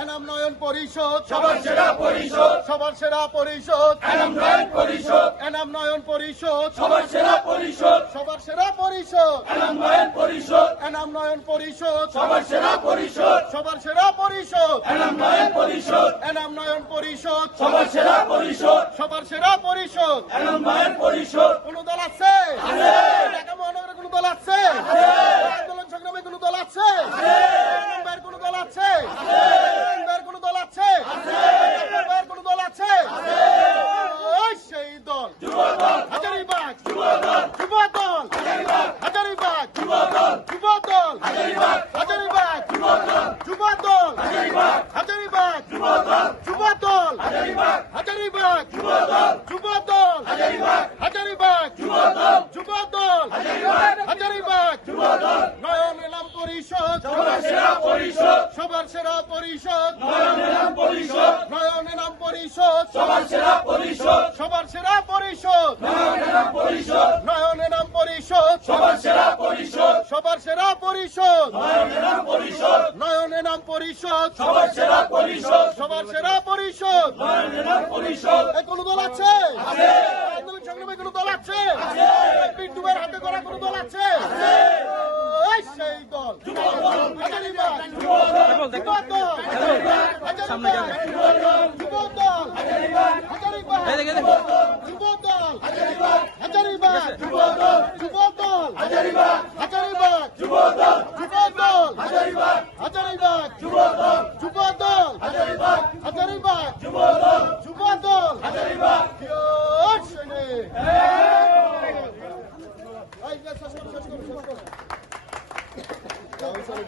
এনাম নয়ন পরিষদ সবার সেরা পরিষদ সবার সেরা পরিষদ এনাম নয়ন পরিষদ এনাম নয়ন পরিষদ সবার সেরা পরিষদ সবার সেরা পরিষদ এনাম নয়ন পরিষদ এনাম নয়ন পরিষদ সবার সেরা পরিষদ সবার সেরা পরিষদ এনাম নয়ন পরিষদ এনাম নয়ন পরিষদ সবার সেরা পরিষদ সবার সেরা পরিষদ এনাম নয়ন পরিষদ কোন দল আছে ঢাকা মহানগরে কোন দল আছে আন্দোলন সংগ্রামে কোন দল আছে ভাইয়ের কোন দল আছে ভাইয়ের কোন দল আছে ভাইয়ের কোন দল আছে ওই সেই দল হাজারিবাগ যুব দল হাজারিবাগ যুব দল হাজারিবাগ যুব দল হাজারিবাগ যুব দল হাজারিবাগ যুব দল হাজারিবাগ যুব দল হাজারিবাগ নয়ন এলাম পরিষদ সবার সেরা পরিষদ সবার সেরা পরিষদ। নয়ন এনাম পরিষদ। নয়ন এলাম পরিষদ। সবার সেরা পরিষদ। সবার সেরা পরিষদ। নয়ন এনাম পরিষদ। নয়ন এলাম পরিষদ। সবার সেরা পরিষদ। সবার সেরা পরিষদ। নয়ন এনাম পরিষদ। নয়ন এলাম পরিষদ। সবার সেরা পরিষদ। সবার সেরা পরিষদ। নয়ন এনাম পরিষদ। এ কোন দল আছে? আন্দোলন সংগ্রামে কোন দল আছে? পিন্টুবের হাতে করা কোন দল আছে? ওই যুব দল হাজারিবাগ যুব দল হাজারিবাগ যুব দল হাজারিবাগ যুব দল যুব দল হাজারিবাগ যুব দল যুব দল ভালো